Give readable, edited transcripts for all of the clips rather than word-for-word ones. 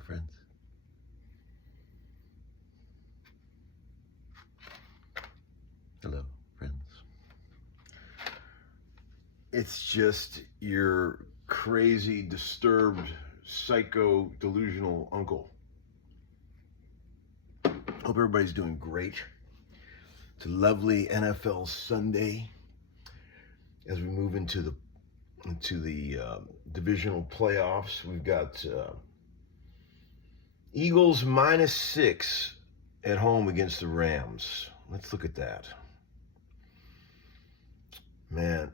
friends. Hello, friends. It's just your crazy, disturbed, psycho, delusional uncle. Hope everybody's doing great. It's a lovely NFL Sunday as we move into the divisional playoffs. We've got Eagles -6 at home against the Rams. Let's look at that. Man,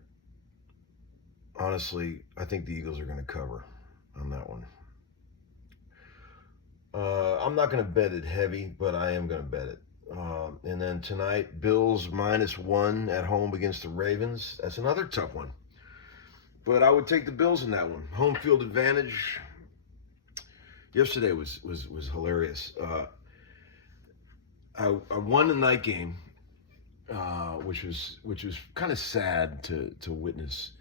honestly, I think the Eagles are going to cover on that one. I'm not going to bet it heavy, but I am going to bet it. And then tonight, Bills -1 at home against the Ravens. That's another tough one. But I would take the Bills in that one. Home field advantage. Yesterday was hilarious. I won the night game, which was kind of sad to witness.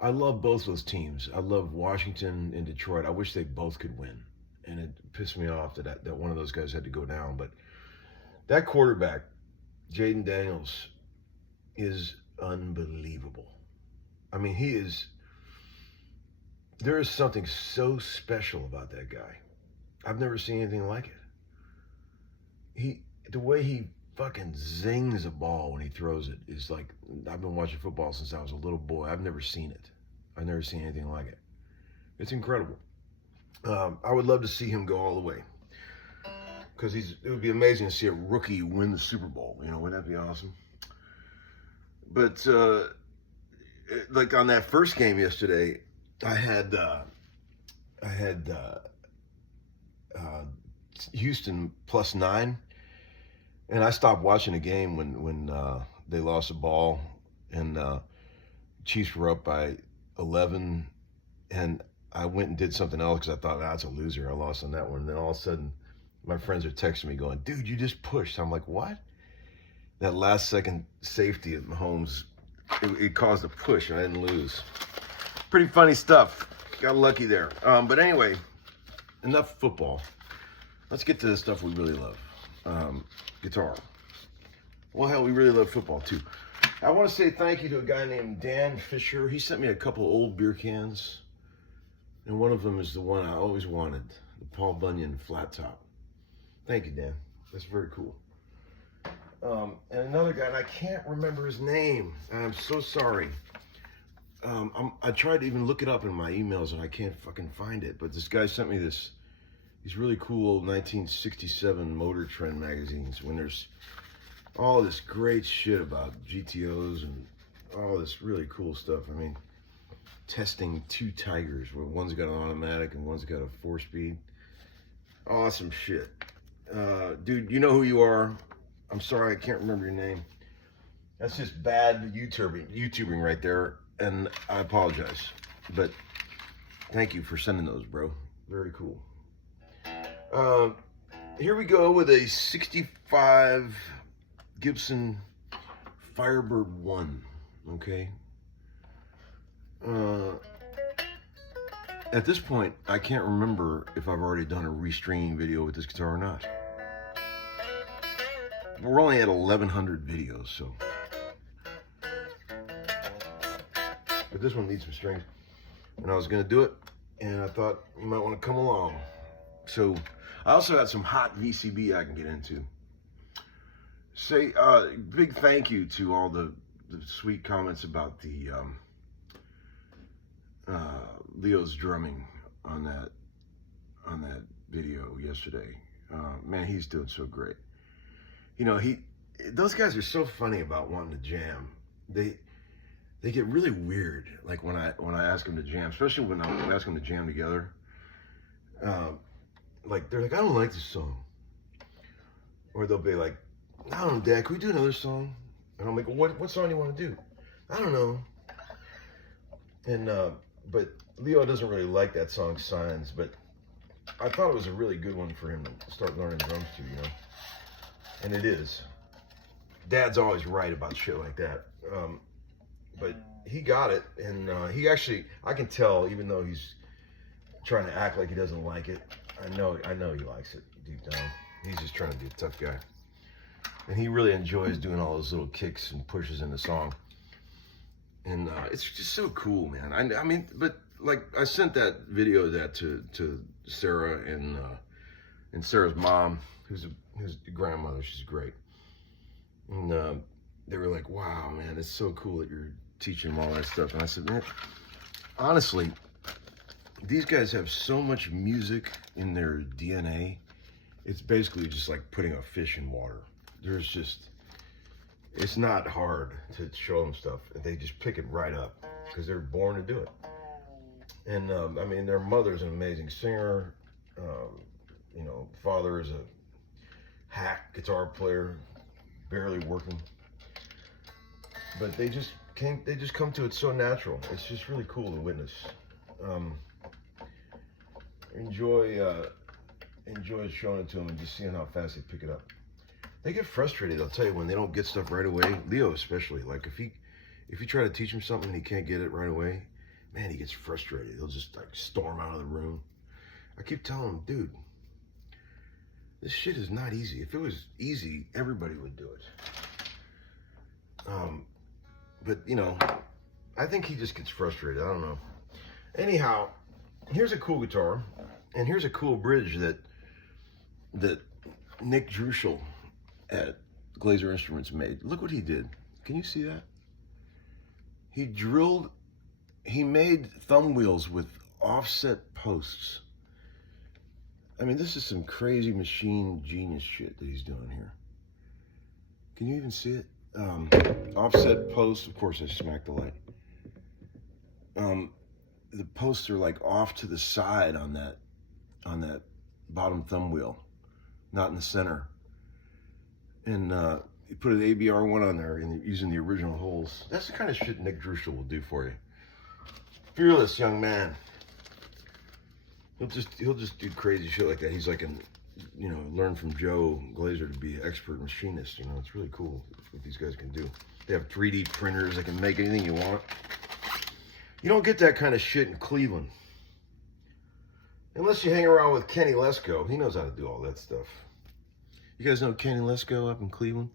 I love both those teams. I love Washington and Detroit. I wish they both could win, and it pissed me off that one of those guys had to go down. But that quarterback, Jaden Daniels, is unbelievable. I mean, there is something so special about that guy. I've never seen anything like it. The way he fucking zings a ball when he throws it is like, I've been watching football since I was a little boy. I've never seen it. I've never seen anything like it. It's incredible. I would love to see him go all the way, because it would be amazing to see a rookie win the Super Bowl. You know, wouldn't that be awesome? But like on that first game yesterday, I had Houston +9, and I stopped watching the game when they lost the ball, and Chiefs were up by 11, and I went and did something else because I thought, that's a loser. I lost on that one. And then all of a sudden, my friends are texting me going, dude, you just pushed. I'm like, what? That last second safety at Mahomes, it caused a push, and I didn't lose. Pretty funny stuff. Got lucky there. But anyway, enough football. Let's get to the stuff we really love. Guitar. Well, hell, we really love football, too. I want to say thank you to a guy named Dan Fisher. He sent me a couple old beer cans, and one of them is the one I always wanted, the Paul Bunyan flat top. Thank you, Dan. That's very cool. And another guy, and I can't remember his name. I'm so sorry. I tried to even look it up in my emails, and I can't fucking find it. But this guy sent me these really cool old 1967 Motor Trend magazines, when there's all this great shit about GTOs and all this really cool stuff. I mean, testing 2 Tigers, where one's got an automatic and one's got a 4-speed. Awesome shit. Dude, you know who you are. I'm sorry, I can't remember your name. That's just bad YouTubing right there, and I apologize. But thank you for sending those, bro. Very cool. Here we go with a 65 Gibson Firebird I, okay? At this point, I can't remember if I've already done a restringing video with this guitar or not. We're only at 1,100 videos, so. But this one needs some strings. And I was gonna do it, and I thought you might wanna come along. So, I also got some hot VCB I can get into. Say, big thank you to all the sweet comments about the Leo's drumming on that video yesterday. Man, he's doing so great. You know, those guys are so funny about wanting to jam. They get really weird, like when I ask them to jam, especially when I ask them to jam together. Like, they're like, I don't like this song. Or they'll be like, I don't know, Dad, can we do another song? And I'm like, well, what song do you want to do? I don't know. And but Leo doesn't really like that song, Signs, but I thought it was a really good one for him to start learning drums to, you know. And it is. Dad's always right about shit like that. But he got it, and he actually, I can tell, even though he's trying to act like he doesn't like it, I know he likes it deep down. He's just trying to be a tough guy. And he really enjoys doing all those little kicks and pushes in the song. And it's just so cool, man. I mean, but like I sent that video of that to Sarah and Sarah's mom, who's a grandmother. She's great. And they were like, "Wow, man, it's so cool that you're teaching them all that stuff." And I said, "Man, honestly, these guys have so much music in their DNA. It's basically just like putting a fish in water. There's just, it's not hard to show them stuff. They just pick it right up because they're born to do it. And I mean, their mother's an amazing singer. You know, father is a hack guitar player, barely working. But they just come to it so natural. It's just really cool to witness. Enjoy showing it to them and just seeing how fast they pick it up. They get frustrated, I'll tell you, when they don't get stuff right away. Leo especially, like if you try to teach him something and he can't get it right away, man, he gets frustrated. He'll just like storm out of the room. I keep telling him, dude, this shit is not easy. If it was easy, everybody would do it. But you know, I think he just gets frustrated. I don't know. Anyhow, here's a cool guitar, and here's a cool bridge that Nick Druschel at Glaser Instruments made. Look what he did. Can you see that? He made thumb wheels with offset posts. I mean, this is some crazy machine genius shit that he's doing here. Can you even see it? Offset posts, of course I smacked the light. The posts are like off to the side on that bottom thumb wheel, not in the center. And he put an ABR1 on there and using the original holes. That's the kind of shit Nick Druschel will do for you. Fearless young man. He'll just do crazy shit like that. He's like learn from Joe Glaser to be an expert machinist. You know, it's really cool what these guys can do. They have 3D printers. They can make anything you want. You don't get that kind of shit in Cleveland. Unless you hang around with Kenny Lesko. He knows how to do all that stuff. You guys know Kenny Lesko up in Cleveland?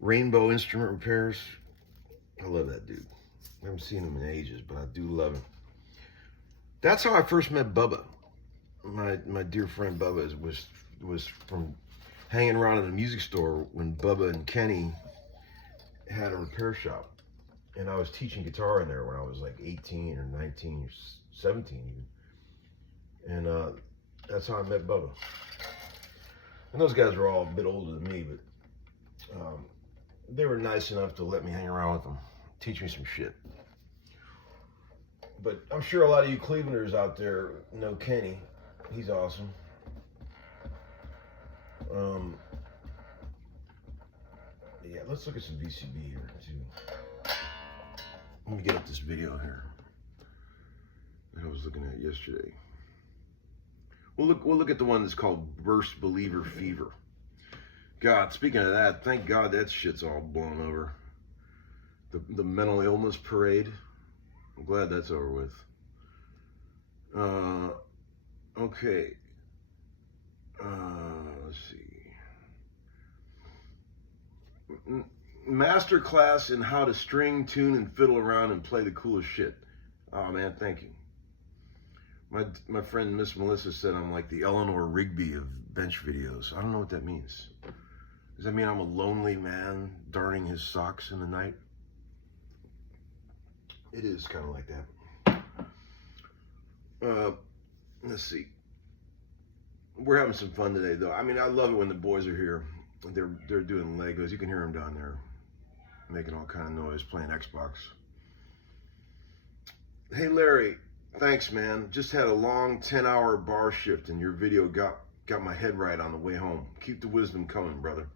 Rainbow Instrument Repairs. I love that dude. I haven't seen him in ages, but I do love him. That's how I first met Bubba. My dear friend Bubba was from hanging around in a music store when Bubba and Kenny had a repair shop. And I was teaching guitar in there when I was like 18 or 19 or 17 even. And that's how I met Bubba. And those guys were all a bit older than me, but they were nice enough to let me hang around with them, teach me some shit. But I'm sure a lot of you Clevelanders out there know Kenny. He's awesome. Yeah, let's look at some VCB here too. Let me get up this video here that I was looking at yesterday. We'll look at the one that's called Burst Believer Fever. God, speaking of that, thank God that shit's all blown over. The mental illness parade. I'm glad that's over with. Okay. Let's see. Master class in how to string, tune, and fiddle around and play the coolest shit. Oh man, thank you. My friend Miss Melissa said I'm like the Eleanor Rigby of bench videos. I don't know what that means. Does that mean I'm a lonely man darning his socks in the night? It is kind of like that. Let's see. We're having some fun today, though. I mean, I love it when the boys are here. They're doing Legos. You can hear them down there making all kind of noise, playing Xbox. Hey, Larry. Thanks, man. Just had a long 10-hour bar shift, and your video got my head right on the way home. Keep the wisdom coming, brother.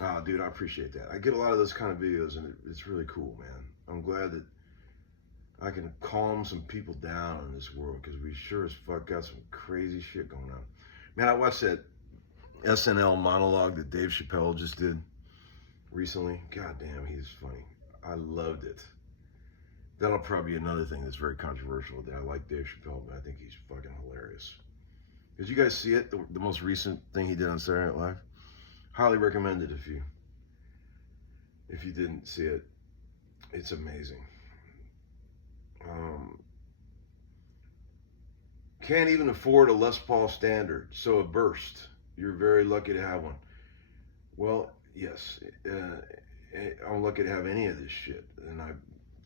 Ah, dude, I appreciate that. I get a lot of those kind of videos, and it's really cool, man. I'm glad that I can calm some people down in this world, because we sure as fuck got some crazy shit going on. Man, I watched that SNL monologue that Dave Chappelle just did recently. God damn, he's funny. I loved it. That'll probably be another thing that's very controversial. I like Dave Chappelle, but I think he's fucking hilarious. Did you guys see it? The most recent thing he did on Saturday Night Live? Highly recommend it if you didn't see it. It's amazing. Can't even afford a Les Paul Standard, so a Burst. You're very lucky to have one. Well, yes, I'm lucky to have any of this shit, and I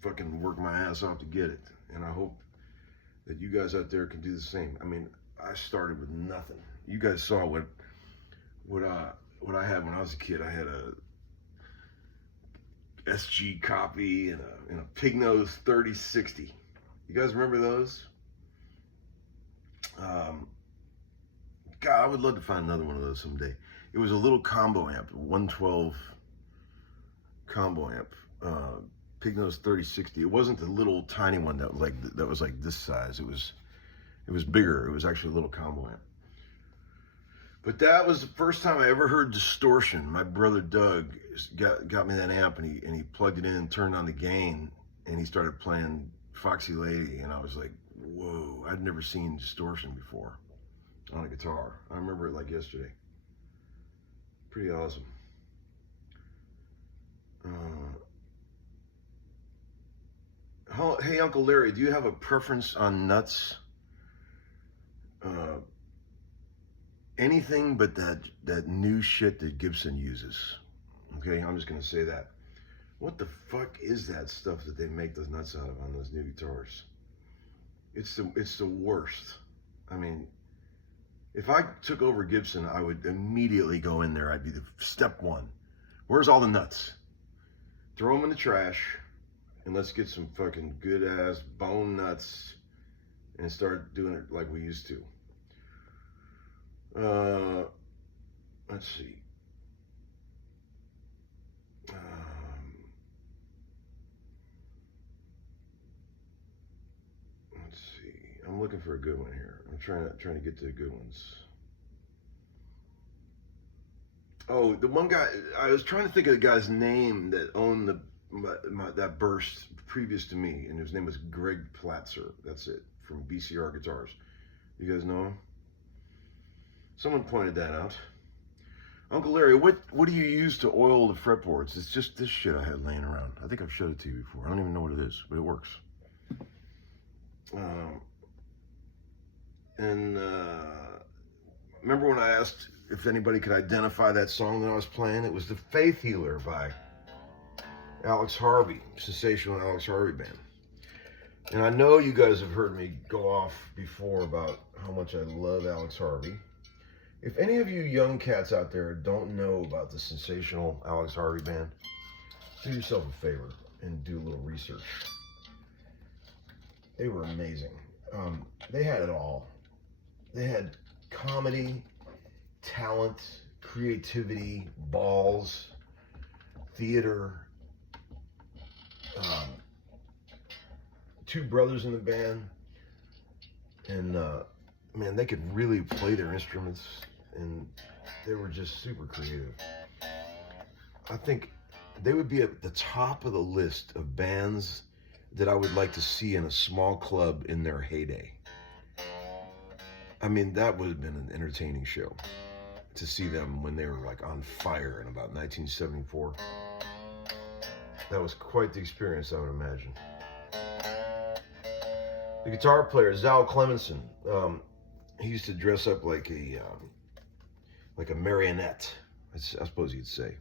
fucking work my ass off to get it, and I hope that you guys out there can do the same. I mean, I started with nothing. You guys saw what I had when I was a kid. I had a SG copy and a Pig Nose 3060. You guys remember those? God, I would love to find another one of those someday. It was a little combo amp, 112 combo amp, Pig Nose 3060. It wasn't the little tiny one that was like this size. It was bigger. It was actually a little combo amp. But that was the first time I ever heard distortion. My brother Doug got me that amp, and he plugged it in and turned on the gain, and he started playing Foxy Lady, and I was like, whoa, I'd never seen distortion before on a guitar. I remember it like yesterday. Pretty awesome. Hey, Uncle Larry, do you have a preference on nuts? Anything but that new shit that Gibson uses. Okay, I'm just gonna say that. What the fuck is that stuff that they make those nuts out of on those new guitars? It's the worst. I mean, if I took over Gibson, I would immediately go in there. I'd be the step one. Where's all the nuts? Throw them in the trash, and let's get some fucking good ass bone nuts and start doing it like we used to. Let's see. Let's see. I'm looking for a good one here. I'm trying to get to the good ones. Oh, the one guy, I was trying to think of the guy's name that owned that Burst previous to me, and his name was Greg Platzer. That's it, from BCR Guitars. You guys know him? Someone pointed that out. Uncle Larry, what do you use to oil the fretboards? It's just this shit I had laying around. I think I've showed it to you before. I don't even know what it is, but it works. Remember when I asked if anybody could identify that song that I was playing? It was The Faith Healer by Alex Harvey, sensational Alex Harvey band. And I know you guys have heard me go off before about how much I love Alex Harvey. If any of you young cats out there don't know about the sensational Alex Harvey band, do yourself a favor and do a little research. They were amazing. They had it all. They had comedy, talent, creativity, balls, theater. Two brothers in the band, and man, they could really play their instruments, and they were just super creative. I think they would be at the top of the list of bands that I would like to see in a small club in their heyday. I mean, that would have been an entertaining show to see them when they were like on fire in about 1974. That was quite the experience, I would imagine. The guitar player, Zal Clemenson, he used to dress up like a marionette, I suppose you'd say.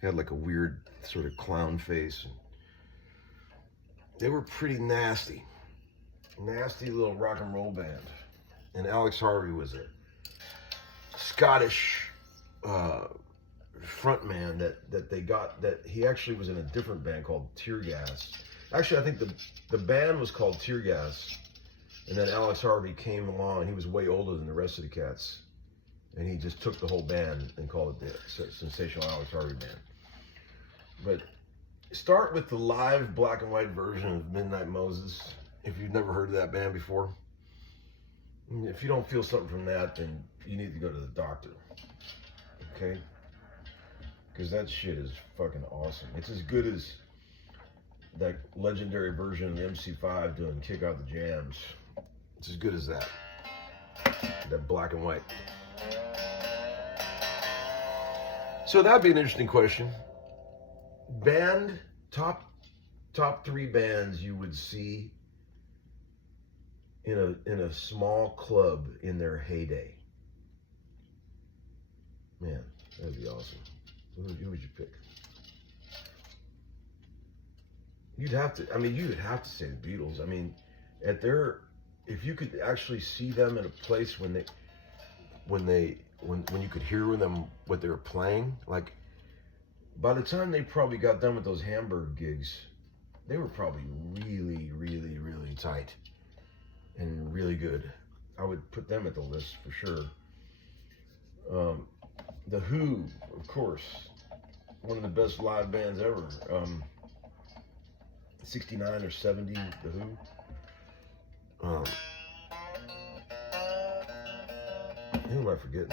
He had like a weird sort of clown face. They were pretty nasty. Nasty little rock and roll band. And Alex Harvey was a Scottish frontman that they got, that he actually was in a different band called Tear Gas. Actually, I think the band was called Tear Gas, and then Alex Harvey came along, and he was way older than the rest of the cats, and he just took the whole band and called it the Sensational Alex Harvey Band. But start with the live black and white version of Midnight Moses, if you've never heard of that band before. If you don't feel something from that, then you need to go to the doctor, okay? Because that shit is fucking awesome. It's as good as that legendary version of the MC5 doing Kick Out the Jams. It's as good as that. that black and white. So that'd be an interesting question. Band, top 3 bands you would see in a small club in their heyday. Man, that'd be awesome. Who would you pick? You'd have to say the Beatles. I mean, if you could actually see them in a place when you could hear them what they were playing, like by the time they probably got done with those Hamburg gigs, they were probably really, really, really tight and really good. I would put them at the list for sure. The Who, of course, one of the best live bands ever. 69 or 70, The Who. Who am I forgetting?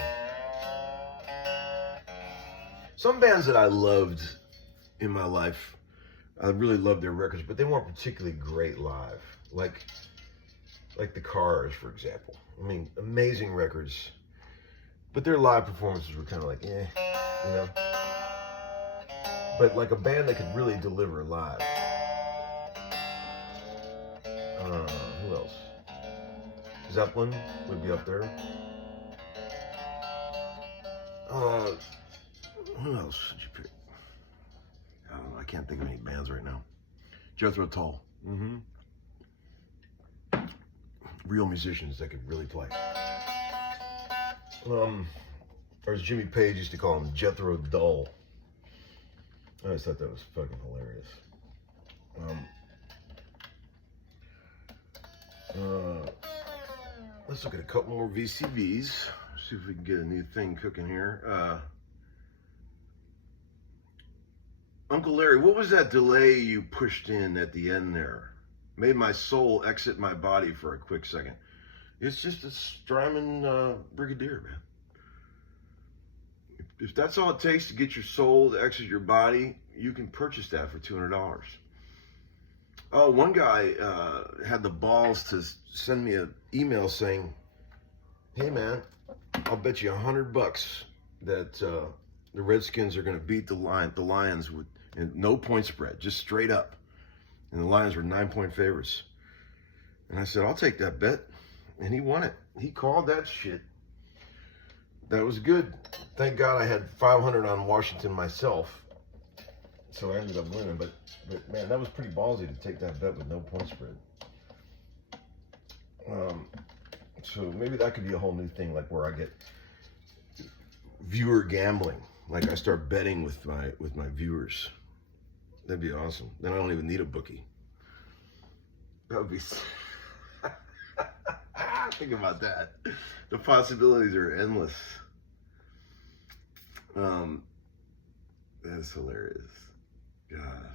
Some bands that I loved in my life, I really loved their records, but they weren't particularly great live. Like the Cars, for example. I mean, amazing records, but their live performances were kind of like, you know. But like a band that could really deliver live. Who else? Zeppelin would be up there. Who else did you pick? I don't know. I can't think of any bands right now. Jethro Tull. Real musicians that could really play. Or as Jimmy Page used to call him, Jethro Dull. I always thought that was fucking hilarious. Let's look at a couple more VCVs. See if we can get a new thing cooking here. Uncle Larry, what was that delay you pushed in at the end there? Made my soul exit my body for a quick second. It's just a Strymon Brigadier, man. If that's all it takes to get your soul to exit your body, you can purchase that for $200. Oh, one guy had the balls to send me an email saying, "Hey man, I'll bet you $100 that the Redskins are going to beat the Lions with no point spread, just straight up." And the Lions were 9-point favorites. And I said, "I'll take that bet." And he won it. He called that shit. That was good. Thank God I had 500 on Washington myself. So I ended up winning. But man, that was pretty ballsy to take that bet with no point spread. So maybe that could be a whole new thing, like where I get viewer gambling. Like I start betting with my viewers. That'd be awesome. Then I don't even need a bookie. That would be... Think about that. The possibilities are endless. That's hilarious. God.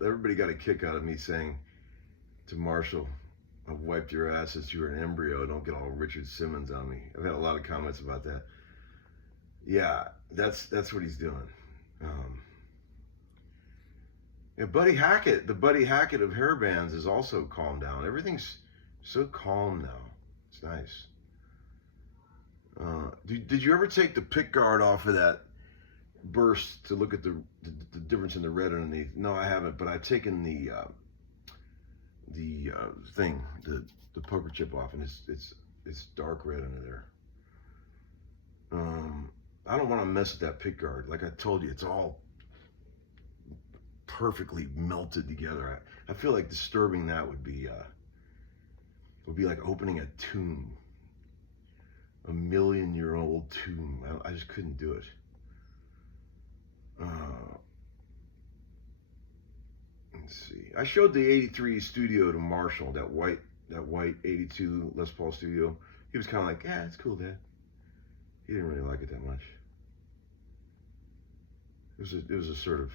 Everybody got a kick out of me saying to Marshall, "I've wiped your ass since you were an embryo. Don't get all Richard Simmons on me." I've had a lot of comments about that. Yeah, that's what he's doing. Yeah, Buddy Hackett, the Buddy Hackett of hair bands, is also calmed down. Everything's so calm now. It's nice. Did you ever take the pick guard off of that burst to look at the difference in the red underneath? No, I haven't, but I've taken the poker chip off, and it's dark red under there. I don't want to mess with that pick guard. Like I told you, it's all perfectly melted together. I feel like disturbing that would be like opening a tomb, a 1,000,000-year-old tomb. I just couldn't do it. Let's see. I showed the '83 studio to Marshall, that white '82 Les Paul studio. He was kind of like, "Yeah, it's cool, Dad." He didn't really like it that much. It was a sort of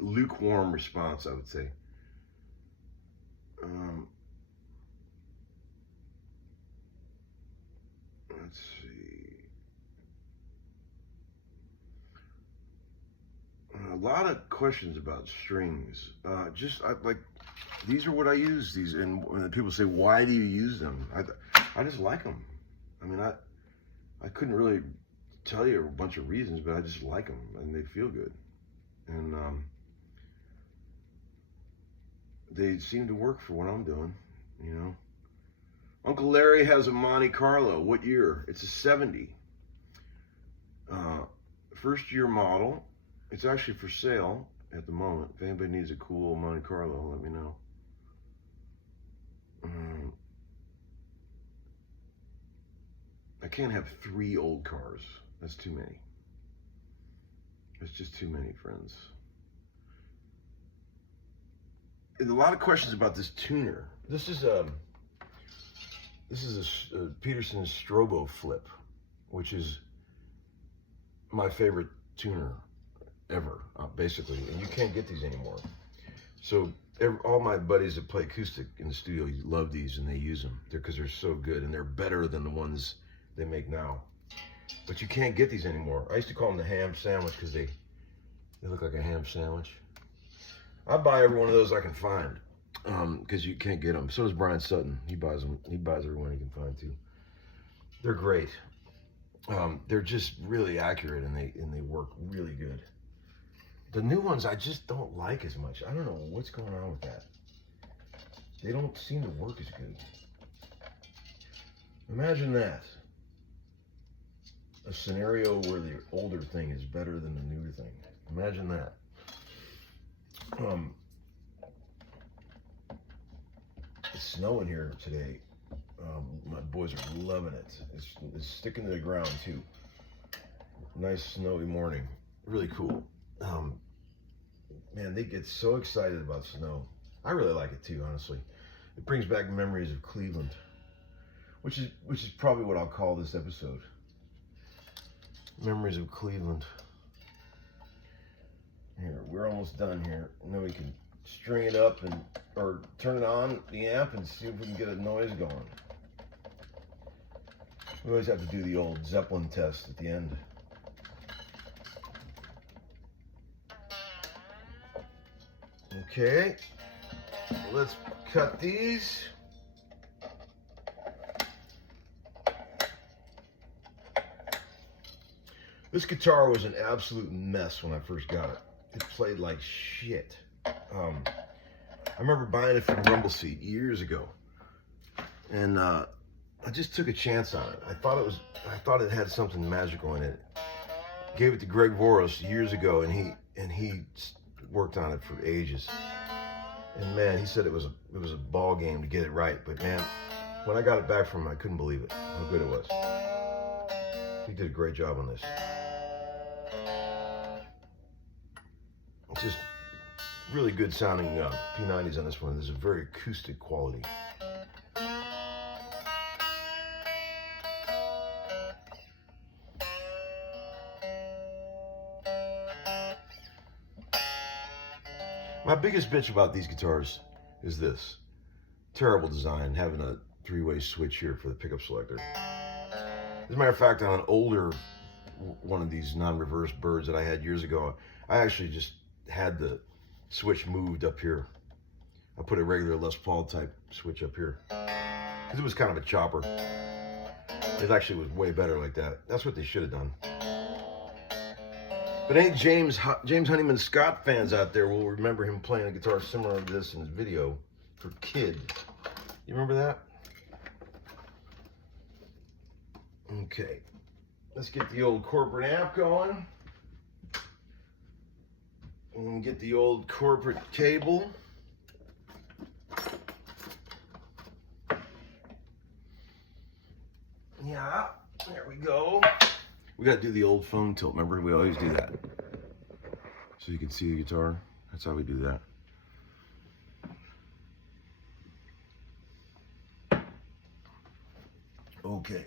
lukewarm response, I would say. Let's see. lot of questions about strings. Like, these are what I use. These, and when people say, "Why do you use them?" I just like them. I mean, I couldn't really tell you a bunch of reasons, but I just like them, and they feel good, and they seem to work for what I'm doing. You know, Uncle Larry has a Monte Carlo. What year? It's a '70. First year model. It's actually for sale at the moment. If anybody needs a cool Monte Carlo, let me know. I can't have 3 old cars. That's too many. That's just too many, friends. And a lot of questions about this tuner. This is a Peterson Strobo Flip, which is my favorite tuner ever, basically. And you can't get these anymore. So all my buddies that play acoustic in the studio love these, and they use them because they're so good, and they're better than the ones they make now. But you can't get these anymore. I used to call them the ham sandwich because they look like a ham sandwich. I buy every one of those I can find because you can't get them. So does Brian Sutton. He buys them. He buys every one he can find too. They're great. They're just really accurate, and they work really good. The new ones I just don't like as much. I don't know what's going on with that. They don't seem to work as good. Imagine that. A scenario where the older thing is better than the newer thing. Imagine that. It's snowing here today. My boys are loving it. It's sticking to the ground too. Nice snowy morning. Really cool. Man, they get so excited about snow. I really like it too, honestly. It brings back memories of Cleveland, which is probably what I'll call this episode. Memories of Cleveland. Here, we're almost done here. And then we can string it up or turn it on the amp and see if we can get a noise going. We always have to do the old Zeppelin test at the end. Okay, let's cut these. This guitar was an absolute mess when I first got it. It played like shit. I remember buying it from Rumble Seat years ago, and I just took a chance on it. I thought it had something magical in it. Gave it to Greg Voros years ago, and he worked on it for ages. And man, he said it was a ball game to get it right. But man, when I got it back from him, I couldn't believe it, how good it was. He did a great job on this. It's just really good sounding P90s on this one. There's a very acoustic quality. My biggest bitch about these guitars is this. Terrible design, having a 3-way switch here for the pickup selector. As a matter of fact, on an older one of these non-reverse birds that I had years ago, I actually just had the switch moved up here. I put a regular Les Paul type switch up here because it was kind of a chopper. It actually was way better like that. That's what they should have done. But any James Honeyman Scott fans out there will remember him playing a guitar similar to this in his video for Kid. You remember that? Okay, let's get the old corporate amp going. And get the old corporate cable. Yeah, there we go. We got to do the old phone tilt. Remember, we always do that. So you can see the guitar. That's how we do that. Okay.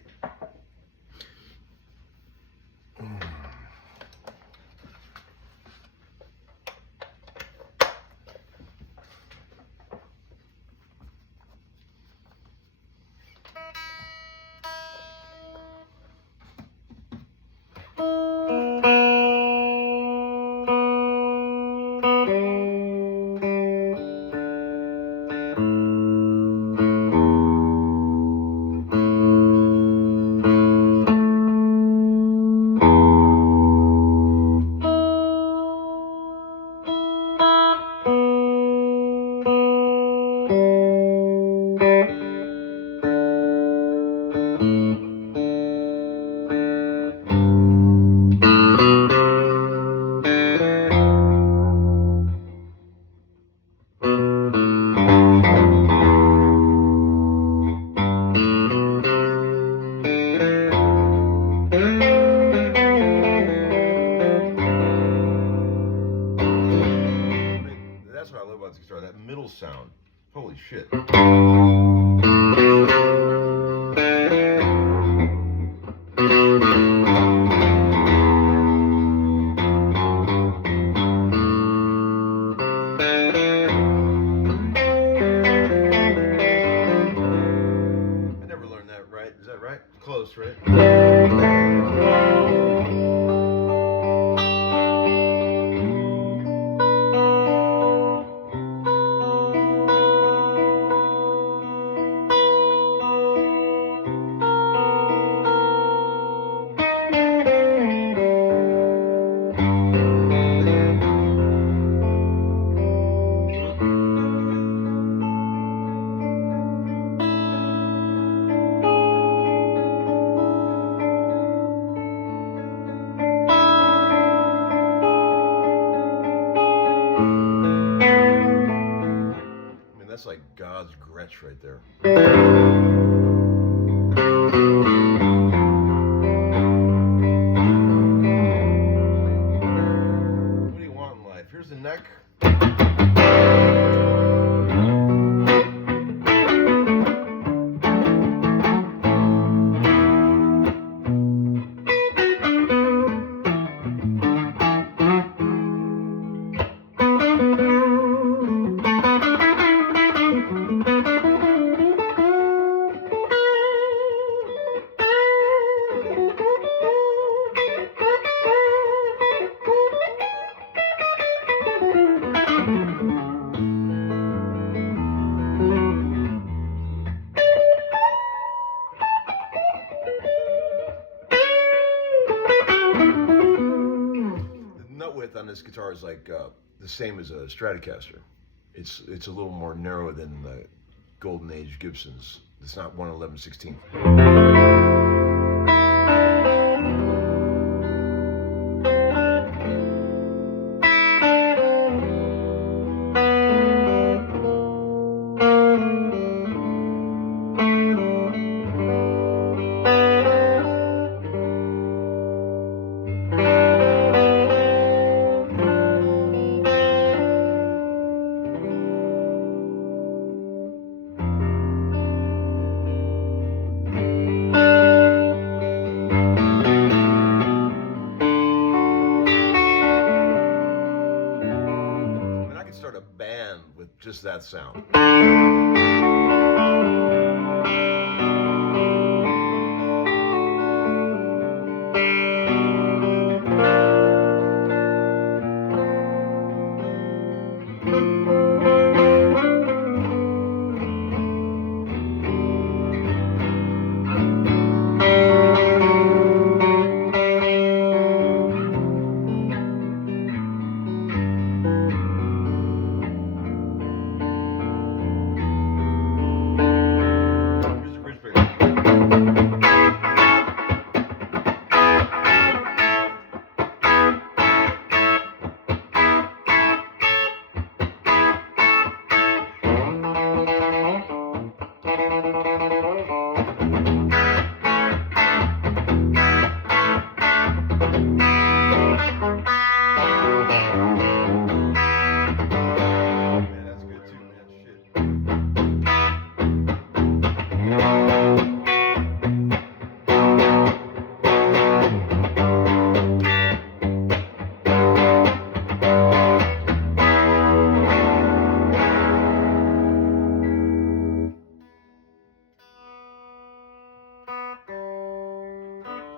fiddle sound. Holy shit. Is that right? Close, right? That's like God's Gretsch right there. What do you want in life? Here's the neck. On this guitar is like the same as a Stratocaster. It's a little more narrow than the Golden Age Gibsons. It's not 1/11/16. Start a band with just that sound.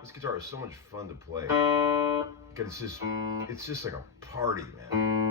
This guitar is so much fun to play. Because it's just like a party, man.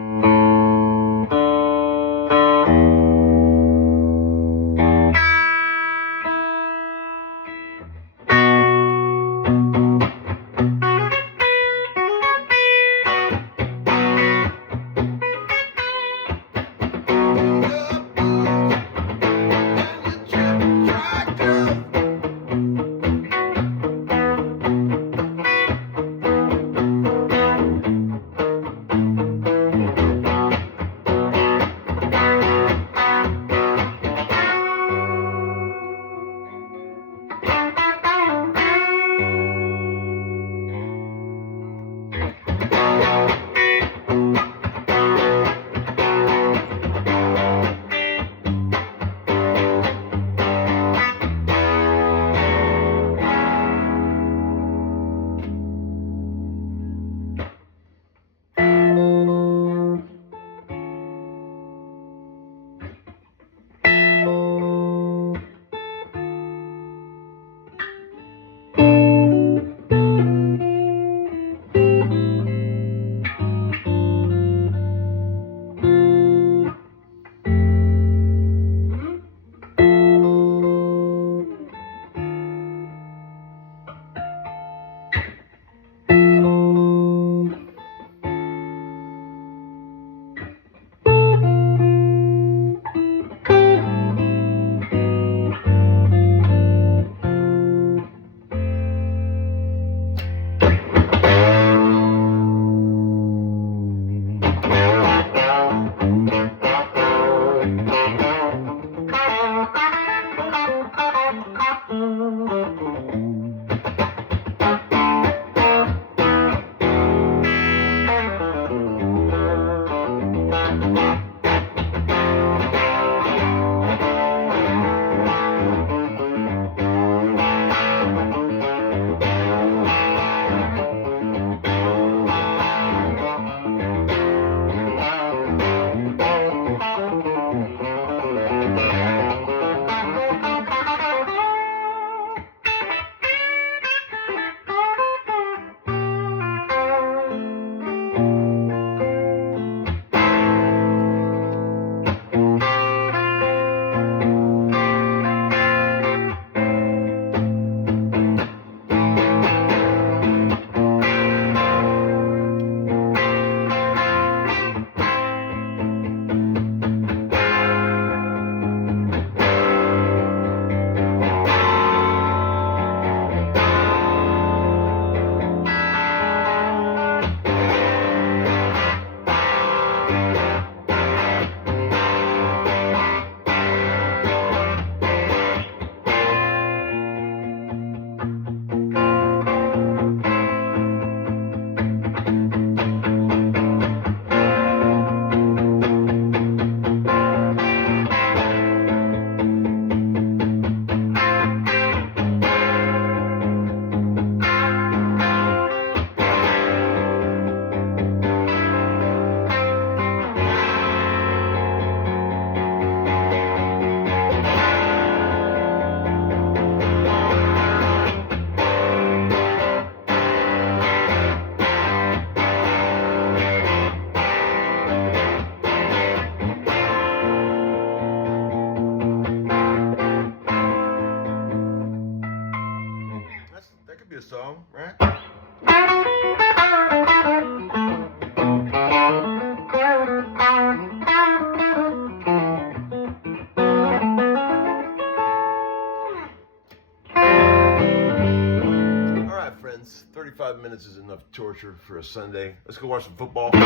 35 minutes is enough torture for a Sunday. Let's go watch some football. Have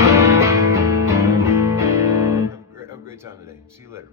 a great time today. See you later.